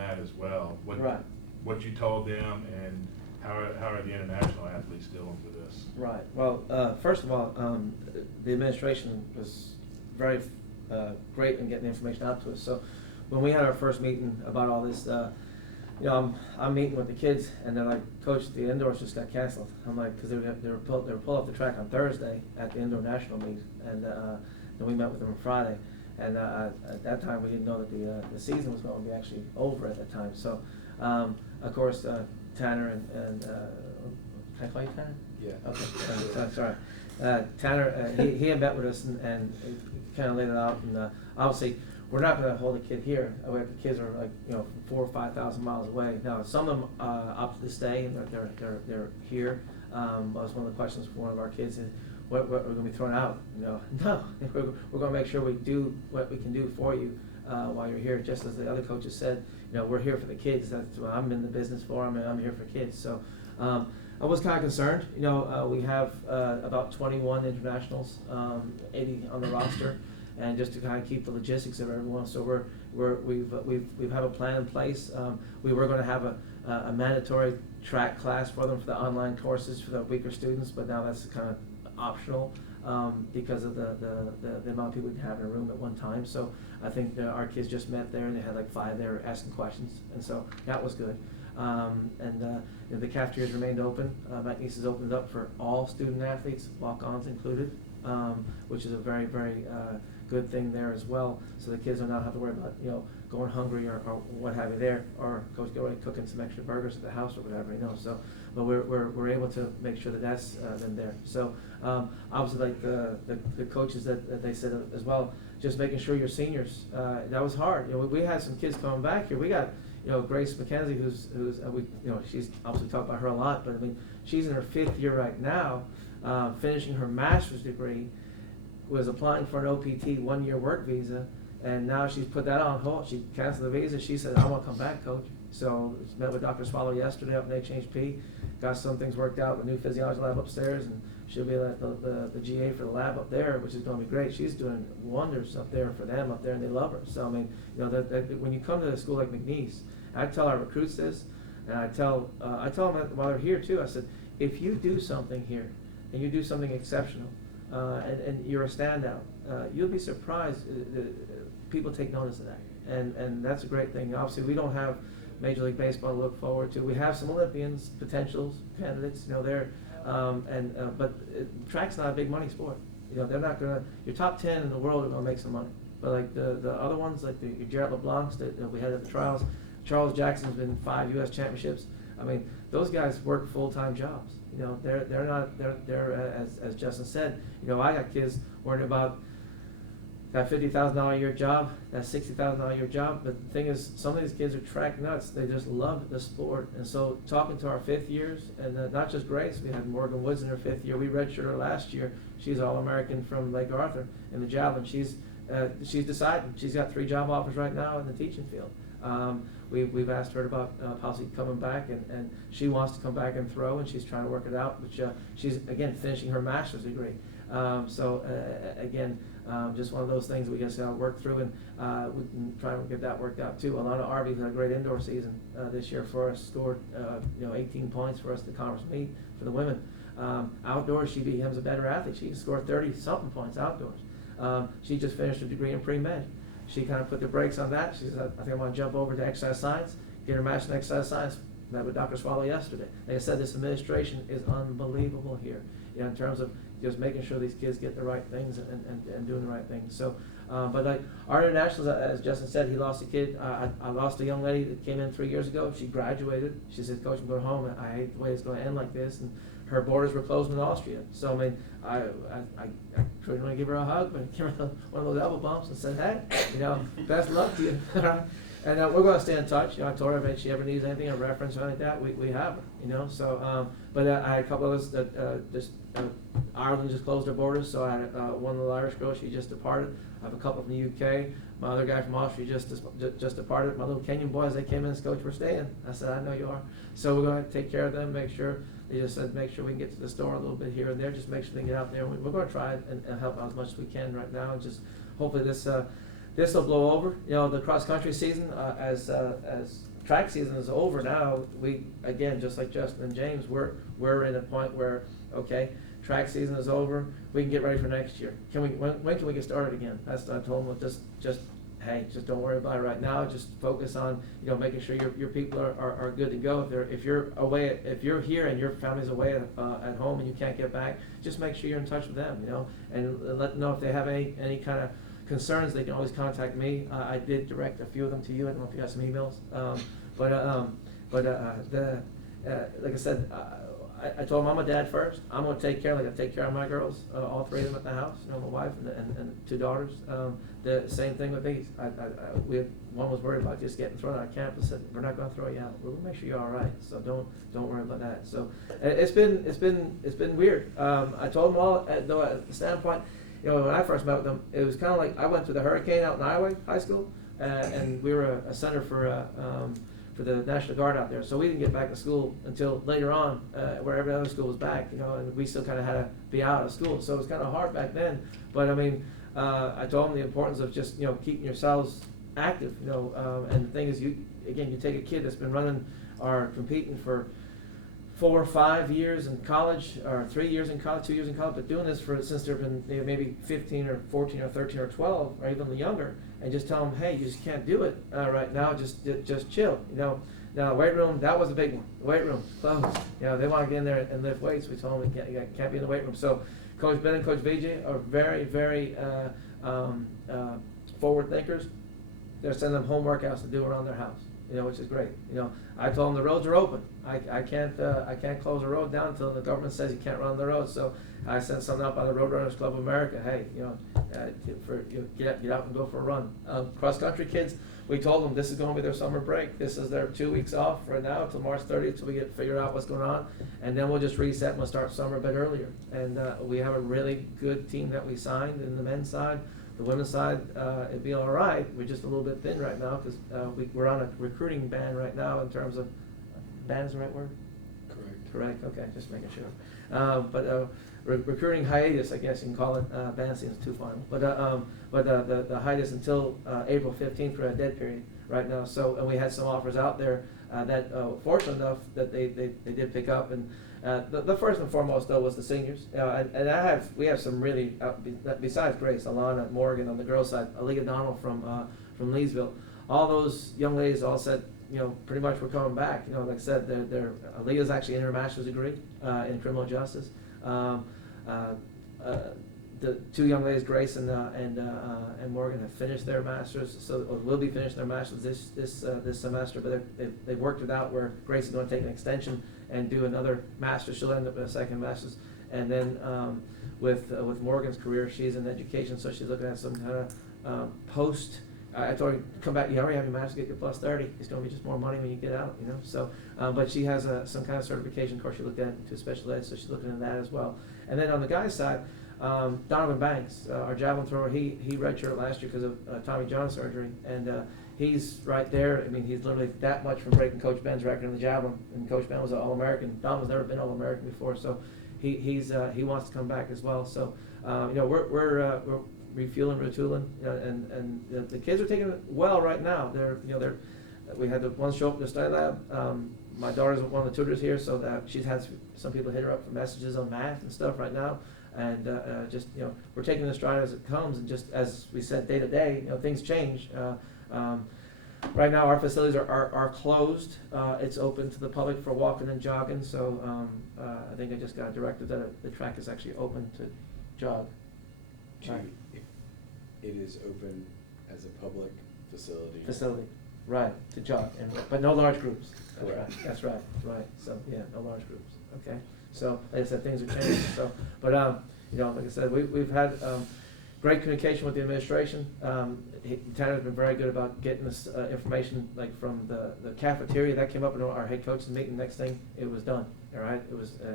that as well. Right. What you told them, and how are the international athletes dealing with this? Right. Well, first of all, the administration was very great in getting the information out to us. So when we had our first meeting about all this, I'm meeting with the kids, and they're like, "Coach, the indoors just got canceled." I'm like, because they were pulled off the track on Thursday at the indoor national meet, and then we met with them on Friday. And at that time, we didn't know that the season was going to be actually over at that time. So, of course, Tanner and can I call you Tanner? Yeah. Okay. Sorry. Tanner, he had met with us and kind of laid it out. And obviously, we're not going to hold a kid here. The kids are like 4,000 or 5,000 miles away. Now, some of them opted to stay, and they're here. That was one of the questions for one of our kids. Is, what we're going to be thrown out? No, we're going to make sure we do what we can do for you while you're here. Just as the other coaches said, we're here for the kids. That's what I'm in the business for. I'm here for kids. So I was kind of concerned. We have about 21 internationals, 80 on the roster, and just to kind of keep the logistics of everyone. So we've have a plan in place. We were going to have a mandatory track class for them for the online courses for the weaker students, but now that's kind of optional because of the amount of people we can have in a room at one time. So I think our kids just met there, and they had like 5 there asking questions, and so that was good. The cafeterias remained open. McNeese has opened up for all student athletes, walk-ons included, which is a very, very good thing there as well. So the kids don't have to worry about going hungry or what have you there, or Coach Gilroy cooking some extra burgers at the house or whatever. So, but we're able to make sure that that's been there. So obviously, like the coaches that they said as well, just making sure your seniors. That was hard. We had some kids coming back here. We got Grace McKenzie, who's she's obviously talked about her a lot, but I mean she's in her 5th year right now, finishing her master's degree, was applying for an OPT 1-year work visa, and now she's put that on hold. She canceled the visa. She said, "I want to come back, Coach." So met with Dr. Swallow yesterday up in HHP, got some things worked out with new physiology lab upstairs, and she'll be the GA for the lab up there, which is going to be great. She's doing wonders up there for them up there, and they love her. So I mean, that when you come to a school like McNeese, I tell our recruits this, and I tell them while they're here too. I said, if you do something here, and you do something exceptional, and you're a standout, you'll be surprised. People take notice of that, and that's a great thing. Obviously, we don't have Major League Baseball to look forward to. We have some Olympians, potential candidates, there, but track's not a big money sport. They're not gonna. Your top 10 in the world are gonna make some money, but like the other ones, like the Jarrett LeBlancs that we had at the trials, Charles Jackson's been 5 U.S. championships. I mean, those guys work full-time jobs. They're as Justin said. I got kids worrying about that $50,000 a year job, that $60,000 a year job. But the thing is, some of these kids are track nuts. They just love the sport. And so, talking to our 5th years, and not just Grace, we had Morgan Woods in her 5th year. We redshirted her last year. She's All-American from Lake Arthur in the javelin. She's decided. She's got 3 job offers right now in the teaching field. We've asked her about possibly coming back, and she wants to come back and throw, and she's trying to work it out. But she's again finishing her master's degree. Just one of those things we just got to work through, and we can try and get that worked out too. Alana Arby had a great indoor season this year for us. Scored 18 points for us at the conference meet for the women. Outdoors, she becomes a better athlete. She scored 30-something points outdoors. She just finished a degree in pre-med. She kind of put the brakes on that. She said, I think I'm going to jump over to exercise science, get her master's in exercise science. Met with Dr. Swallow yesterday. Like I said, this administration is unbelievable here, in terms of just making sure these kids get the right things and doing the right things. So, but like our internationals, as Justin said, he lost a kid. I lost a young lady that came in 3 years ago. She graduated. She said, "Coach, I'm going home. I hate the way it's going to end like this." And her borders were closed in Austria. So I mean, I couldn't really give her a hug, but I gave her one of those elbow bumps and said, "Hey, best luck to you." And we're going to stay in touch. I told her if she ever needs anything, a reference or anything like that, we have her. So, but I had a couple of us that Ireland just closed their borders. So I had one little Irish girl. She just departed. I have a couple from the UK. My other guy from Austria just departed. My little Kenyan boys, they came in and said, "Coach, we're staying." I said, "I know you are." So we're going to take care of them. Make sure they just said make sure we can get to the store a little bit here and there. Just make sure they get out there. We're going to try and help out as much as we can right now, and just hopefully this this will blow over. You know, the cross country season, as track season is over now, we, again, just like Justin and James, we're in a point where, okay, track season is over, we can get ready for next year. When can we get started again? That's what I told them, just hey, just don't worry about it right now. Just focus on, you know, making sure your people are good to go. If you're here and your family's away at home and you can't get back, just make sure you're in touch with them, you know, and let them know if they have any kind of concerns. They can always contact me. I did direct a few of them to you. I don't know if you got some emails, like I said, I told them I'm a dad first. I'm going to take care, like I take care of my girls, all three of them at the house, you know, my wife and two daughters. The same thing with these. One was worried about just getting thrown out of campus. Said, we're not going to throw you out. We'll make sure you're all right. So don't worry about that. So it's been weird. I told them all at the standpoint, you know, when I first met with them, it was kind of like I went through the hurricane out in Iowa High School, and we were a center for the National Guard out there. So we didn't get back to school until later on, where every other school was back, you know, and we still kind of had to be out of school. So it was kind of hard back then. But I mean, I told them the importance of just, you know, keeping yourselves active, you know, and the thing is, you take a kid that's been running or competing for 4 or 5 years in college, or 3 years in college, 2 years in college, but doing this since they've been, you know, maybe 15 or 14 or 13 or 12 or even younger, and just tell them, hey, you just can't do it right now. Just chill, you know. Now, weight room, that was a big one. The weight room closed. You know, they want to get in there and lift weights. We told them you can't be in the weight room. So Coach Ben and Coach VJ are very, very forward thinkers. They're sending them home workouts to do around their house, you know, which is great. You know, I told them the roads are open. I can't close the road down until the government says you can't run the road. So I sent something out by the Roadrunners Club of America. Hey, you know, get out and go for a run. Cross country kids, we told them this is going to be their summer break. This is their 2 weeks off right now until March 30th till we get figured out what's going on, and then we'll just reset and we'll start summer a bit earlier. And we have a really good team that we signed in the men's side. The women's side, it'd be all right. We're just a little bit thin right now because we're on a recruiting ban right now in terms of, ban is the right word? Correct, okay, just making sure. Recruiting hiatus, I guess you can call it. Ban seems too final. But the hiatus until April 15th for a dead period right now. So, and we had some offers out there that fortunate enough that they did pick up. And the first and foremost though was the seniors. And we have some really, besides Grace, Alana, Morgan on the girls side, Aaliyah Donald from Leesville. All those young ladies all said, you know, pretty much we're coming back. You know, like I said, Aaliyah's actually in her master's degree in criminal justice. The two young ladies, Grace and Morgan, have finished their masters, so will be finishing their masters this semester. But they've worked it out where Grace is going to take an extension and do another master's. She'll end up with a second master's, and then with Morgan's career, she's in education, so she's looking at some kind of post. I told her, come back, you already have your master's, get your plus 30. It's going to be just more money when you get out, you know. So, but she has some kind of certification course she looked at to special ed, so she's looking at that as well. And then on the guys' side, Donovan Banks, our javelin thrower, he redshirted last year because of Tommy John surgery, and he's right there. I mean, he's literally that much from breaking Coach Ben's record in the javelin, and Coach Ben was an All-American. Donovan's never been All-American before, so he wants to come back as well. So, you know, we're refueling, retooling, and the kids are taking it well right now. We had the one show up in the study lab. My daughter's one of the tutors here, so that she's had some people hit her up for messages on math and stuff right now. And just, you know, we're taking the stride as it comes, and just as we said, day to day, you know, things change. Right now, our facilities are closed. It's open to the public for walking and jogging. So I think I just got a directive that the track is actually open to jog. It is open as a public facility. Right, to jog, but no large groups. Correct. That's right. So, yeah, no large groups, okay. So, like I said, things are changing, so, but, you know, like I said, we've had great communication with the administration. Tanner's been very good about getting this information, like from the cafeteria. That came up in our head coaches meeting. Next thing, it was done, all right?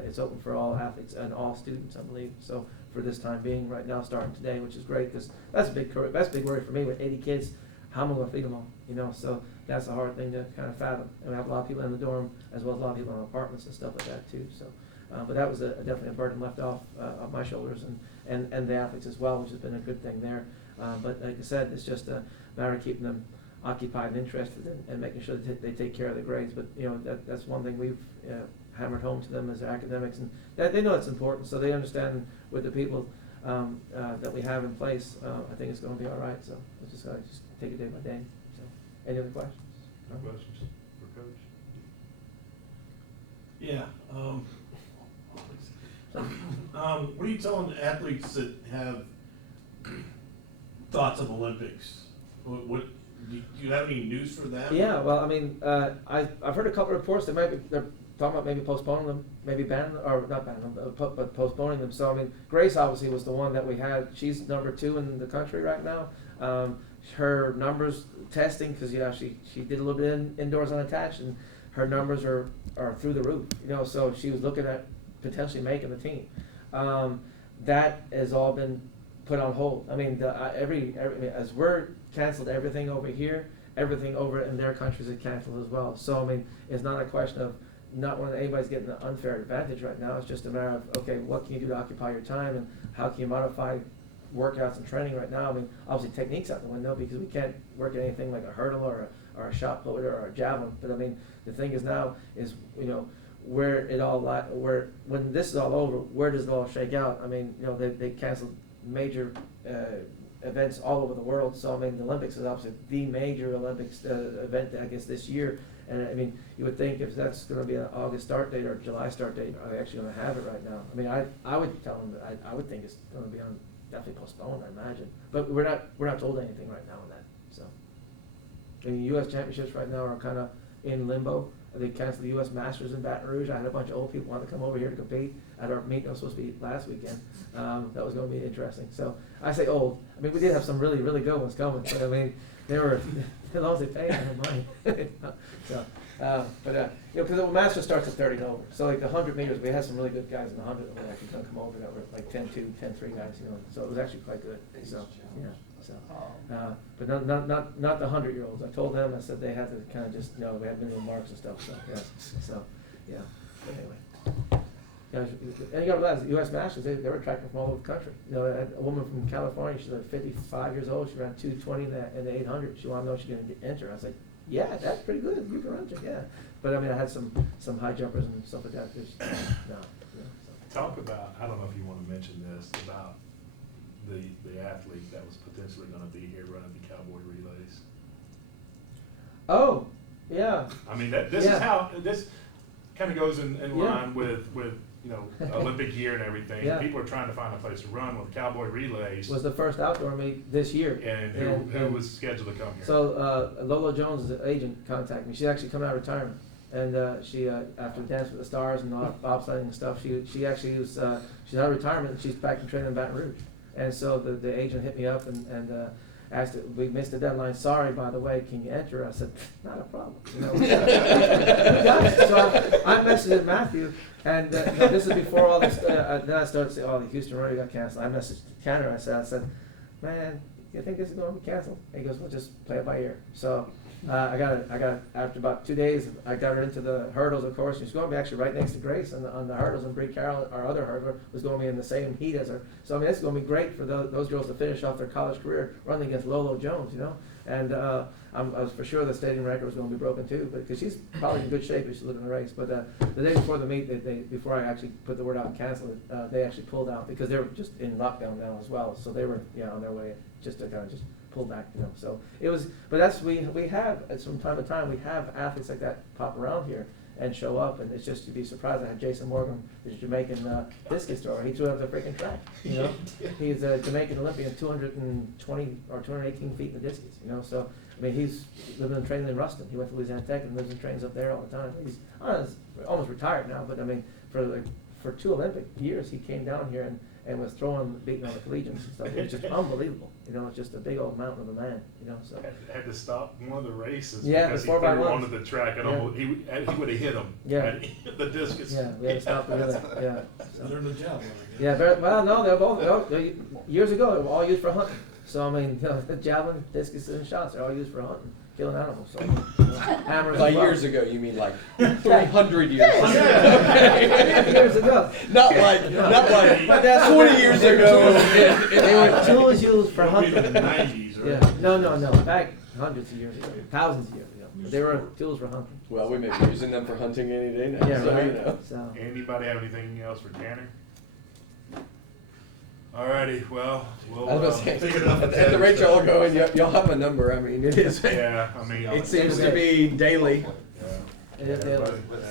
It's open for all athletes and all students, I believe, so for this time being, right now, starting today, which is great, because that's a big worry for me with 80 kids. How am I going to feed them all? You know, so that's a hard thing to kind of fathom. And we have a lot of people in the dorm, as well as a lot of people in apartments and stuff like that too. So, but that was definitely a burden left off of my shoulders, and the athletes as well, which has been a good thing there. But like I said, it's just a matter of keeping them occupied and interested and making sure that they take care of the grades. But that's one thing we've hammered home to them as academics, and they know it's important, so they understand with the people that we have in place. I think it's going to be all right. So we're just going to just take it day by day. So, any other questions? No questions for Coach? Yeah. What are you telling athletes that have thoughts of Olympics? What do you have any news for them? Yeah, well, I mean, I've heard a couple of reports that they're talking about maybe postponing them, maybe banning them, or not banning them, but postponing them. So I mean, Grace obviously was the one that we had. She's number 2 in the country right now. Her numbers testing, because she did a little bit indoors unattached, and her numbers are through the roof. So she was looking at potentially making the team. That has all been put on hold. I mean, as we're canceled everything over here, everything over in their countries is canceled as well. So I mean, it's not a question of not wanting anybody's getting an unfair advantage right now. It's just a matter of, okay, what can you do to occupy your time, and how can you modify workouts and training right now? I mean, obviously technique's out the window because we can't work at anything like a hurdle or a shot put or a javelin. But I mean, the thing is now is where it all when this is all over, where does it all shake out? I mean, they canceled major events all over the world. So I mean, the Olympics is obviously the major Olympics event, I guess, this year. And I mean, you would think if that's going to be an August start date or July start date, are they actually going to have it right now? I mean, I would tell them that I would think it's going to be definitely postponed, I imagine. But we're not told anything right now on that. So I mean, U.S. championships right now are kind of in limbo. They canceled the U.S. Masters in Baton Rouge. I had a bunch of old people want to come over here to compete at our meet that was supposed to be last weekend. That was going to be interesting. So I say old. I mean, we did have some really, really good ones coming. But I mean, they were, as long as they paid, I had money. So, because the Masters starts at 30 and over. So like the 100 meters, we had some really good guys in the 100 that were actually going to come over that were like 10-2, 10-3 guys. So it was actually quite good. So yeah. So, but not the 100-year-olds. I told them, I said they had to kind of just, we had minimum marks and stuff. So yeah. But anyway, and you got to realize the U.S. Masters, they were attracting from all over the country. A woman from California, she's like 55 years old. She ran 2:20 in the 800. She wanted to know if she could enter. I was like, yeah, that's pretty good. You can run it, yeah. But I mean, I had some high jumpers and stuff like that. Talk about, I don't know if you want to mention this, about the athlete that was potentially going to be here running the Cowboy relays. Oh, yeah. I mean, this is how this kind of goes in line with Olympic year and everything. Yeah. People are trying to find a place to run with Cowboy relays. Was the first outdoor meet this year. And who was scheduled to come here? So Lolo Jones' agent contacted me. She's actually coming out of retirement. And she, after Dance with the Stars and bobsledding and stuff, she actually was, she's out of retirement and she's back in training in Baton Rouge. And so the agent hit me up and asked, we missed the deadline. Sorry, by the way, can you enter? I said, not a problem. So I messaged Matthew, and this is before all this. Then I started saying, the Houston rodeo got canceled. I messaged Tanner. I said, man, you think this is going to be canceled? And he goes, well, just play it by ear. So I got after about 2 days, I got her into the hurdles, of course. She's going to be actually right next to Grace on the hurdles, and Bree Carroll, our other hurdler, was going to be in the same heat as her. So I mean, it's going to be great for those girls to finish off their college career running against Lolo Jones, And I was for sure the stadium record was going to be broken too, because she's probably in good shape if she's looking the race. But the day before the meet, before I actually put the word out and canceled it, they actually pulled out because they were just in lockdown now as well. So they were on their way just to kind of just pull back, So it was, but that's we have from time to time we have athletes like that pop around here and show up, and it's just to be surprised. I had Jason Morgan, the Jamaican discus thrower. He threw out the freaking track. He's a Jamaican Olympian, 220 or 218 feet in the discus. So I mean, he's living and training in Ruston. He went to Louisiana Tech and lives and trains up there all the time. He's almost retired now, but I mean, for 2 Olympic years, he came down here and was beating on the collegians and stuff. It was just unbelievable. It's just a big old mountain of a man. So had to stop one of the races because he threw onto the track, and he would have hit him. Yeah, the discus. Yeah, we had to stop the other. Yeah, So they're the javelin. Yeah, no, they're both. Years ago, they were all used for hunting. So I mean, the javelin, discus, and shots are all used for hunting. killing animals, so. Hammers By as well. years ago, you mean like 300 years ago? Yeah, years ago. Not like My dad- 20 years ago. They were tools used for It'll be hunting. the 90s, right? Yeah, no, back hundreds of years ago, thousands of years ago. They were tools for hunting. Well, we may be using them for hunting any day now. Yeah, so, right. you know. So, Anybody have anything else for Tanner? Alrighty, well, we'll, I was gonna say, take it up. at the rate y'all are going, y'all have a number. I mean, it is. Yeah, I mean. It seems to be daily. Yeah. it is daily. Everybody,